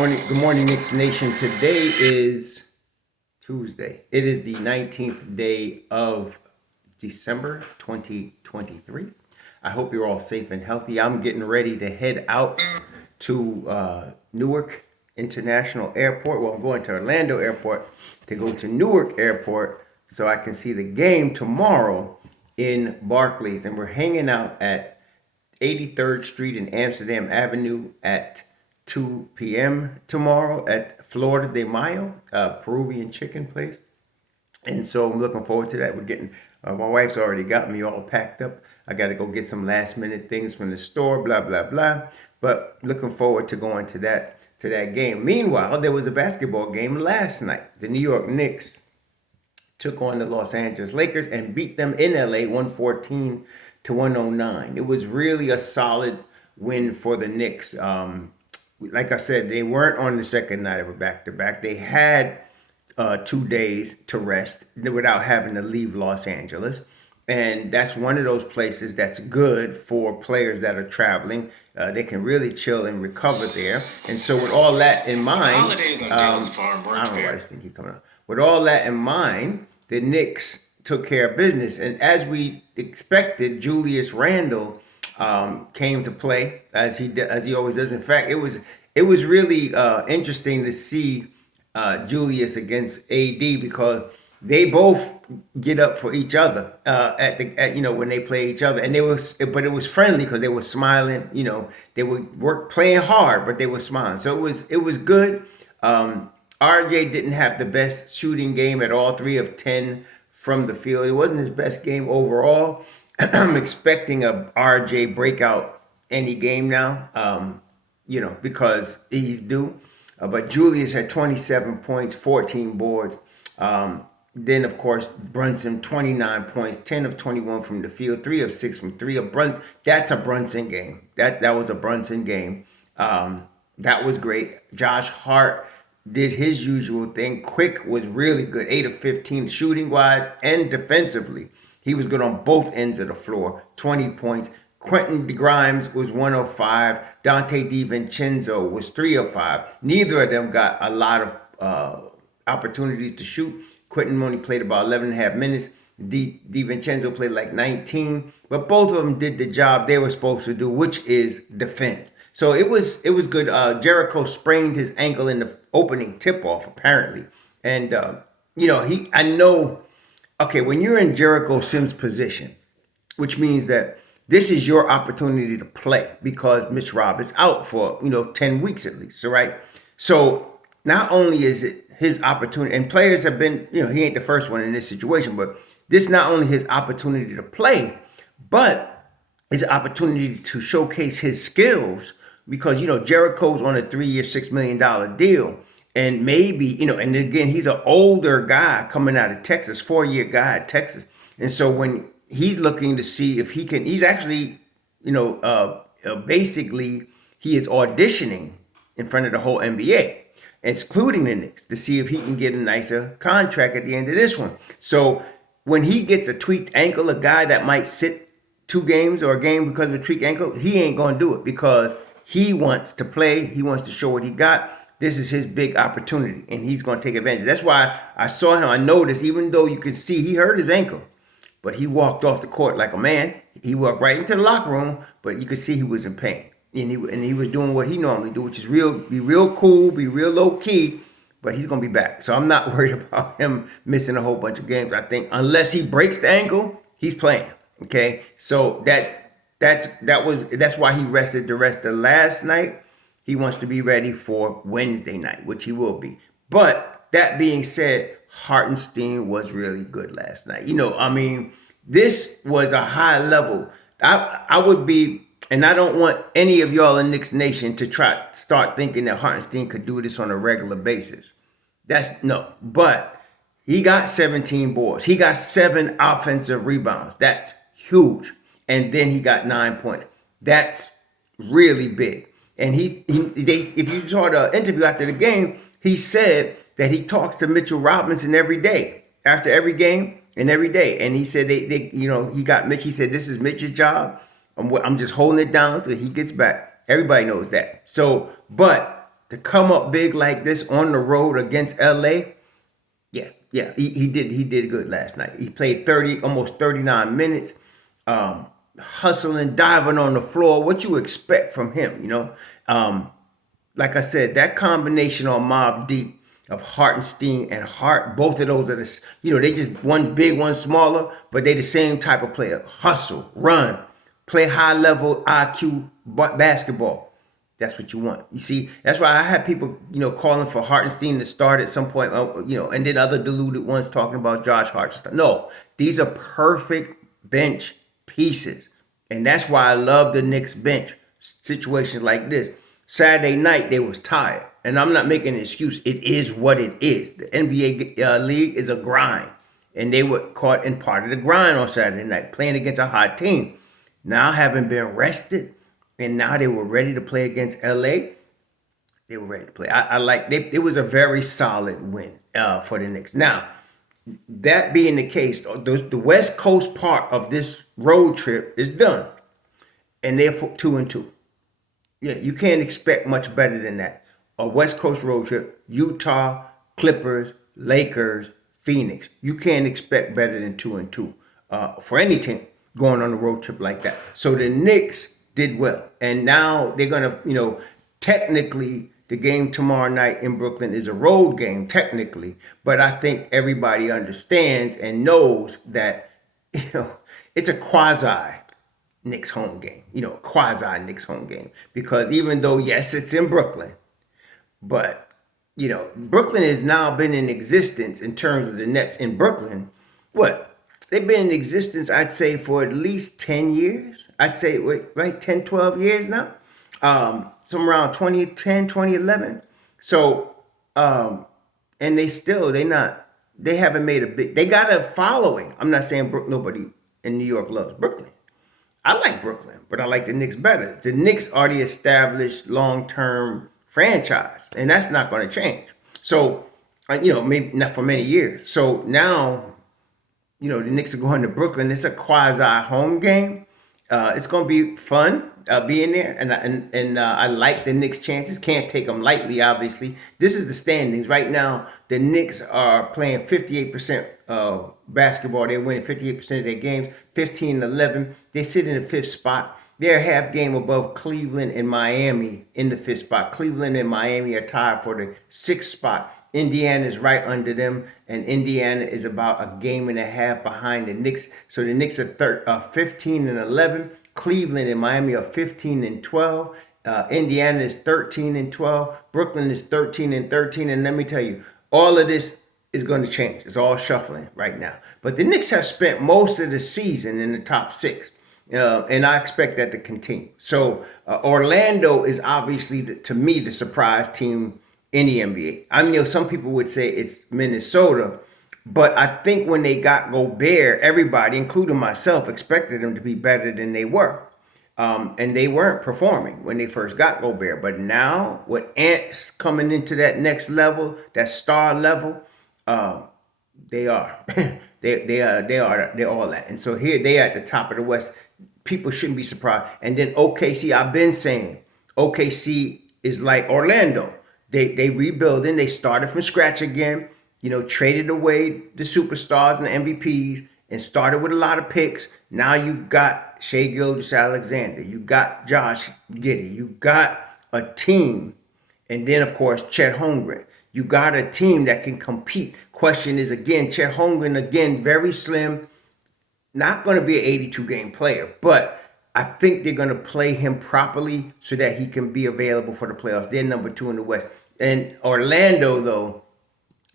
Good morning, Knicks Nation. Today is Tuesday. It is the 19th day of December 2023. I hope you're all safe and healthy. I'm getting ready to head out to Newark International Airport. Well, I'm going to Orlando Airport to go to Newark Airport so I can see the game tomorrow in Barclays. And we're hanging out at 83rd Street and Amsterdam Avenue at 2 p.m. tomorrow at Florida de Mayo, Peruvian chicken place. And so I'm looking forward to that. We're getting, my wife's already got me all packed up. I got to go get some last minute things from the store, blah, blah, blah. But looking forward to going to that game. Meanwhile, there was a basketball game last night. The New York Knicks took on the Los Angeles Lakers and beat them in LA 114 to 109. It was really a solid win for the Knicks. Like I said, they weren't on the second night of a back-to-back. They had 2 days to rest without having to leave Los Angeles. And that's one of those places that's good for players that are traveling. They can really chill and recover there. And so with all that in mind, holidays on Dallas Farm weren't I don't know why fair. this thing keep coming up. With all that in mind, the Knicks took care of business. And as we expected, Julius Randle came to play as he always does. In fact, it was really interesting to see Julius against AD because they both get up for each other when they play each other, and but it was friendly because they were smiling. They were playing hard, but they were smiling. So it was good. RJ didn't have the best shooting game at all, 3 of 10 from the field. It wasn't his best game overall. I'm expecting a RJ breakout any game now, because he's due. But Julius had 27 points, 14 boards. Then, of course, Brunson, 29 points, 10 of 21 from the field, 3 of 6 from 3. That's a Brunson game. That was a Brunson game. That was great. Josh Hart did his usual thing. Quick was really good, 8 of 15 shooting wise and defensively. He was good on both ends of the floor, 20 points. Quentin Grimes was 1 of 5. Dante DiVincenzo was 3 of 5. Neither of them got a lot of opportunities to shoot. Quentin only played about 11 and a half minutes. DiVincenzo played like 19. But both of them did the job they were supposed to do, which is defend. So it was good. Jericho sprained his ankle in the opening tip-off, apparently. And, when you're in Jericho Sims' position, which means that this is your opportunity to play because Mitch Rob is out for, 10 weeks at least, right? So not only is it his opportunity, and players have been, he ain't the first one in this situation, but this is not only his opportunity to play, but his opportunity to showcase his skills because, Jericho's on a 3-year, $6 million deal. And maybe, and again, he's an older guy coming out of Texas, 4-year guy at Texas. And so when he's looking to see if he can, he's actually, basically he is auditioning in front of the whole NBA, excluding the Knicks, to see if he can get a nicer contract at the end of this one. So when he gets a tweaked ankle, a guy that might sit 2 games or a game because of a tweaked ankle, he ain't going to do it because he wants to play. He wants to show what he got. This is his big opportunity, and he's going to take advantage. That's why I saw him. I noticed, even though you could see he hurt his ankle, but he walked off the court like a man. He walked right into the locker room, but you could see he was in pain. And he was doing what he normally do, which is be real cool, be real low key, but he's going to be back. So I'm not worried about him missing a whole bunch of games. I think unless he breaks the ankle, he's playing. Okay, so that's why he rested the rest of last night. He wants to be ready for Wednesday night, which he will be. But that being said, Hartenstien was really good last night. This was a high level. I would be, and I don't want any of y'all in Knicks Nation to start thinking that Hartenstien could do this on a regular basis. But he got 17 boards. He got 7 offensive rebounds. That's huge. And then he got 9 points. That's really big. And if you saw the interview after the game, he said that he talks to Mitchell Robinson every day, after every game and every day. And he said he got Mitch. He said this is Mitch's job. I'm just holding it down until he gets back. Everybody knows that. So, but to come up big like this on the road against LA. Yeah, he did good last night. He played 30, almost 39 minutes, um, hustling, diving on the floor. What you expect from him, like I said, that combination on Mob Deep of Hartenstein and Hart, both of those are they just one big, one smaller, but they the same type of player. Hustle, run, play high level IQ basketball. That's what you want. You see, that's why I had people, calling for Hartenstein to start at some point, and then other deluded ones talking about Josh Hart. No, these are perfect bench pieces. And that's why I love the Knicks bench. Situations like this. Saturday night, they was tired. And I'm not making an excuse. It is what it is. The NBA league is a grind. And they were caught in part of the grind on Saturday night, playing against a hot team. Now having been rested, and now they were ready to play against LA. They were ready to play. It was a very solid win for the Knicks. Now, that being the case, the West Coast part of this road trip is done. And they're 2-2. Yeah, you can't expect much better than that. A West Coast road trip, Utah, Clippers, Lakers, Phoenix. You can't expect better than 2-2 for any team going on a road trip like that. So the Knicks did well, and now they're gonna, technically the game tomorrow night in Brooklyn is a road game technically, but I think everybody understands and knows that it's a quasi Knicks home game, quasi Knicks home game. Because even though, yes, it's in Brooklyn, but, Brooklyn has now been in existence in terms of the Nets in Brooklyn. What? They've been in existence, I'd say, for at least 10 years. I'd say, right, 10, 12 years now. Somewhere around 2010, 2011. So, and they haven't made a big, they got a following. I'm not saying nobody in New York loves Brooklyn. I like Brooklyn, but I like the Knicks better. The Knicks are the established long-term franchise, and that's not going to change. So, maybe not for many years. So now, the Knicks are going to Brooklyn. It's a quasi home game. It's going to be fun being there, and I like the Knicks' chances. Can't take them lightly, obviously. This is the standings right now. The Knicks are playing 58% basketball. They're winning 58% of their games, 15-11. They sit in the fifth spot. They're a half game above Cleveland and Miami in the fifth spot. Cleveland and Miami are tied for the sixth spot. Indiana is right under them, and Indiana is about a game and a half behind the Knicks. So the Knicks are 15-11. Cleveland and Miami are 15-12. Indiana is 13-12. Brooklyn is 13-13. And let me tell you, all of this is going to change. It's all shuffling right now. But the Knicks have spent most of the season in the top six. And I expect that to continue. So Orlando is obviously, to me, the surprise team in the NBA. I mean, some people would say it's Minnesota, but I think when they got Gobert, everybody, including myself, expected them to be better than they were. And they weren't performing when they first got Gobert. But now, with Ant's coming into that next level, that star level, they are. They're all that. And so here they are at the top of the West. People shouldn't be surprised. And then OKC, I've been saying, OKC is like Orlando. They rebuilding. They started from scratch again. Traded away the superstars and the MVPs and started with a lot of picks. Now you got Shai Gilgeous-Alexander. You got Josh Giddey. You got a team. And then, of course, Chet Holmgren. You got a team that can compete. Question is, again, Chet Holmgren, again, very slim. Not going to be an 82-game player, but I think they're going to play him properly so that he can be available for the playoffs. They're number 2 in the West. And Orlando, though,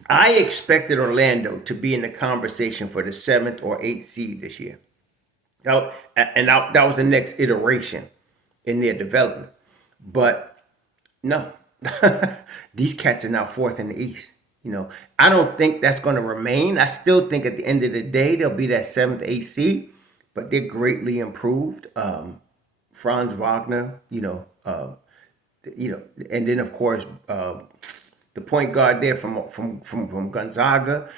I expected Orlando to be in the conversation for the 7th or 8th seed this year. That was the next iteration in their development. But no, these cats are now 4th in the East. I don't think that's going to remain. I still think at the end of the day, they'll be that 7th, 8th seed, but they're greatly improved. Franz Wagner, and then of course, the point guard there from Gonzaga,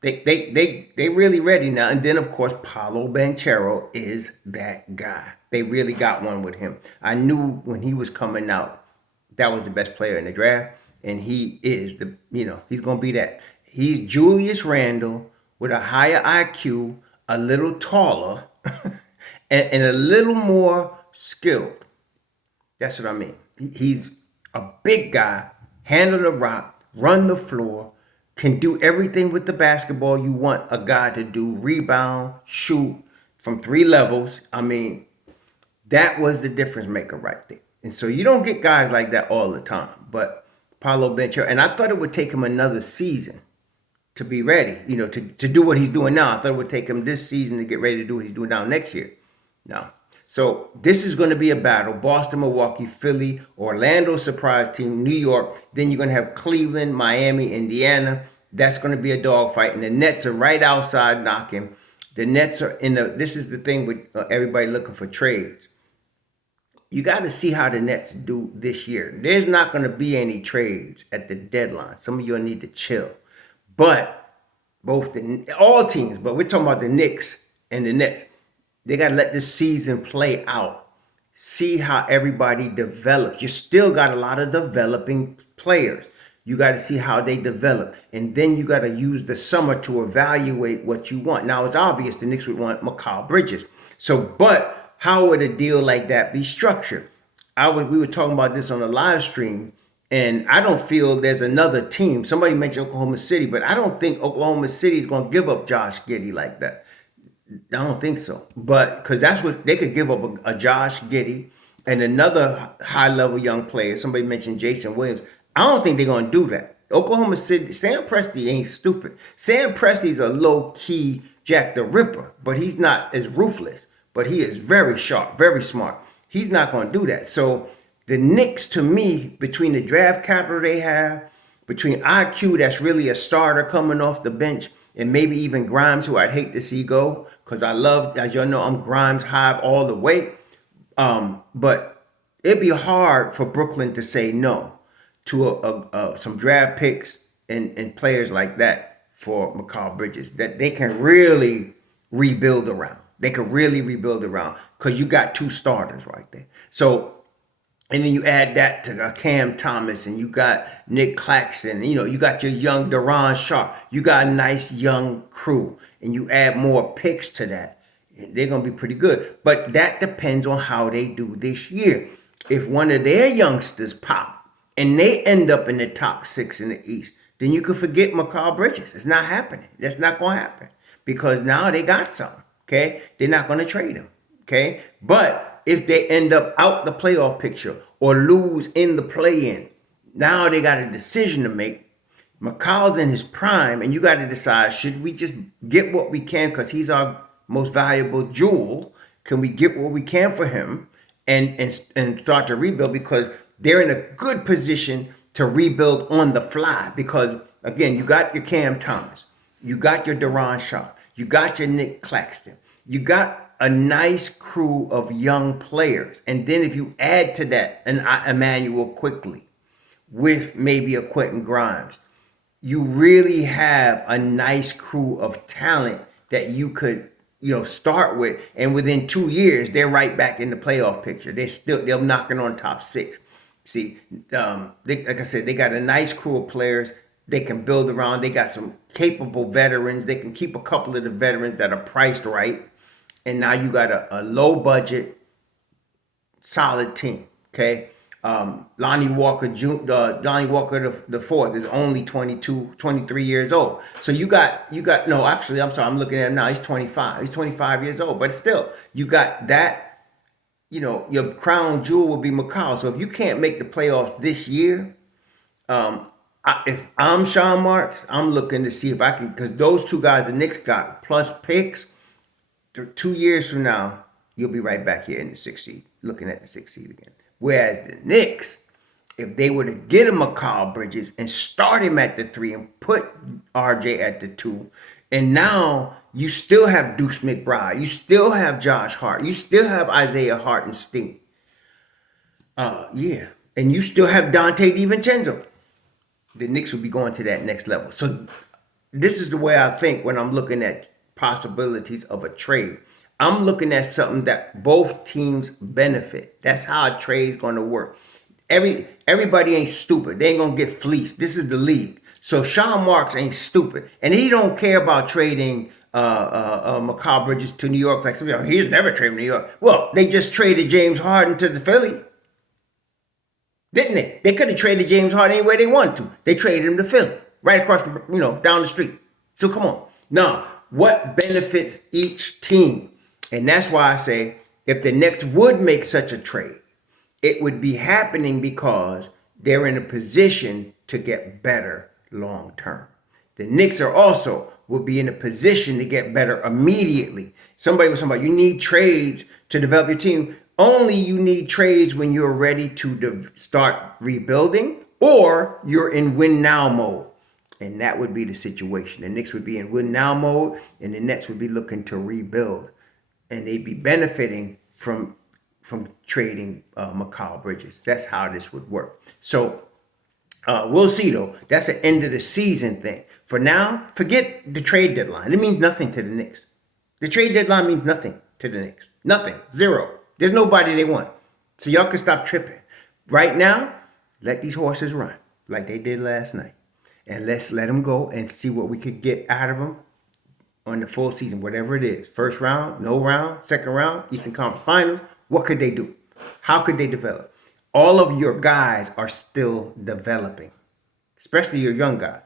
they really ready now. And then of course, Paolo Banchero is that guy. They really got one with him. I knew when he was coming out, that was the best player in the draft, and he is he's gonna be that. He's Julius Randle with a higher IQ, a little taller, and a little more skilled. That's what I mean. He's a big guy, handle the rock, run the floor, can do everything with the basketball you want a guy to do, rebound, shoot from three levels. I mean, that was the difference maker right there. And so you don't get guys like that all the time. But Paulo Bencho, and I thought it would take him another season to be ready, to do what he's doing now. I thought it would take him this season to get ready to do what he's doing now next year. No. So this is going to be a battle. Boston, Milwaukee, Philly, Orlando surprise team, New York. Then you're going to have Cleveland, Miami, Indiana. That's going to be a dogfight. And the Nets are right outside knocking. The Nets are this is the thing with everybody looking for trades. You got to see how the Nets do this year. There's not going to be any trades at the deadline. Some of you need to chill. But all teams, but we're talking about the Knicks and the Nets. They got to let this season play out. See how everybody develops. You still got a lot of developing players. You got to see how they develop. And then you got to use the summer to evaluate what you want. Now, it's obvious the Knicks would want Mikal Bridges. But how would a deal like that be structured? We were talking about this on the live stream, and I don't feel there's another team. Somebody mentioned Oklahoma City, but I don't think Oklahoma City is going to give up Josh Giddey like that. I don't think so. But because that's what they could give up a Josh Giddey and another high-level young player. Somebody mentioned Jason Williams. I don't think they're going to do that. Oklahoma City, Sam Presti ain't stupid. Sam Presti's a low-key Jack the Ripper, but he's not as ruthless. But he is very sharp, very smart. He's not going to do that. So the Knicks, to me, between the draft capital they have, between IQ, that's really a starter coming off the bench, and maybe even Grimes, who I'd hate to see go, because I love, as y'all know, I'm Grimes Hive all the way. But it'd be hard for Brooklyn to say no to some draft picks and players like that for Mikal Bridges that they can really rebuild around. They could really rebuild around because you got two starters right there. So, and then you add that to Cam Thomas, and you got Nick Claxton. You got your young Deron Sharp. You got a nice young crew, and you add more picks to that. They're going to be pretty good. But that depends on how they do this year. If one of their youngsters pop and they end up in the top 6 in the East, then you could forget Mikal Bridges. It's not happening. That's not going to happen because now they got something. Okay, they're not going to trade him. Okay, but if they end up out the playoff picture or lose in the play-in, now they got a decision to make. Mikal's in his prime, and you got to decide: should we just get what we can because he's our most valuable jewel? Can we get what we can for him and start to rebuild because they're in a good position to rebuild on the fly? Because again, you got your Cam Thomas, you got your Deron Sharp, you got your Nick Claxton. You got a nice crew of young players. And then if you add to that an Emmanuel Quickly with maybe a Quentin Grimes, you really have a nice crew of talent that you could, start with. And within 2 years, they're right back in the playoff picture. They're knocking on top 6. See, like I said, they got a nice crew of players they can build around. They got some capable veterans. They can keep a couple of the veterans that are priced right. And now you got a low budget, solid team. Okay. Lonnie Walker the fourth is only 22, 23 years old. So you got no, actually, I'm sorry, I'm looking at him now. He's 25. He's 25 years old. But still, you got that, your crown jewel will be Mikal. So if you can't make the playoffs this year, if I'm Sean Marks, I'm looking to see if I can, because those two guys the Knicks got plus picks. 2 years from now, you'll be right back here in the 6th seed, looking at the 6th seed again. Whereas the Knicks, if they were to get a Mikal Bridges and start him at the 3 and put RJ at the 2, and now you still have Deuce McBride, you still have Josh Hart, you still have Isaiah Hartenstien. And you still have Dante DiVincenzo. The Knicks would be going to that next level. So this is the way I think when I'm looking at possibilities of a trade. I'm looking at something that both teams benefit. That's how a trade is going to work. Everybody ain't stupid. They ain't gonna get fleeced. This is the league. So Sean Marks ain't stupid, and he don't care about trading Mikal Bridges to New York. Like somebody, he's never traded New York. Well, they just traded James Harden to the Philly, didn't they? They could have traded James Harden anywhere they wanted to. They traded him to Philly, right across the, down the street. So come on. Now, what benefits each team? And that's why I say if the Knicks would make such a trade, it would be happening because they're in a position to get better long term. The Knicks are also will be in a position to get better immediately. Somebody was talking about you need trades to develop your team. Only you need trades when you're ready to start rebuilding or you're in win now mode. And that would be the situation. The Knicks would be in win now mode and the Nets would be looking to rebuild. And they'd be benefiting from trading Mikal Bridges. That's how this would work. So we'll see, though. That's an end of the season thing. For now, forget the trade deadline. It means nothing to the Knicks. The trade deadline means nothing to the Knicks. Nothing. Zero. There's nobody they want. So y'all can stop tripping. Right now, let these horses run like they did last night. And let's let them go and see what we could get out of them on the full season, whatever it is. First round, no round, second round, Eastern Conference Finals. What could they do? How could they develop? All of your guys are still developing, especially your young guys.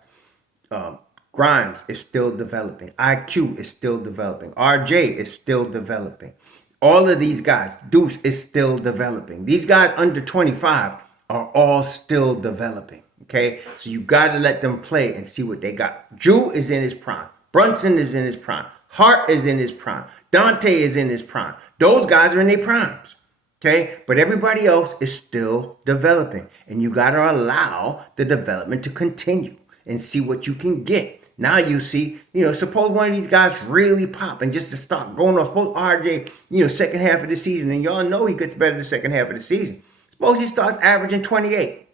Grimes is still developing. IQ is still developing. RJ is still developing. All of these guys, Deuce is still developing. These guys under 25 are all still developing. Okay, so you got to let them play and see what they got. Drew is in his prime. Brunson is in his prime. Hart is in his prime. Dante is in his prime. Those guys are in their primes. Okay, but everybody else is still developing. And you got to allow the development to continue and see what you can get. Now you see, suppose one of these guys really pop and just to start going off. Suppose RJ, second half of the season, and y'all know he gets better the second half of the season. Suppose he starts averaging 28,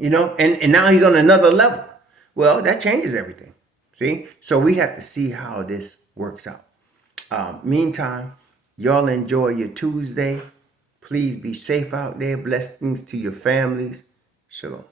and now he's on another level. Well, that changes everything. See? So we have to see how this works out. Meantime, y'all enjoy your Tuesday. Please be safe out there. Blessings to your families. Shalom.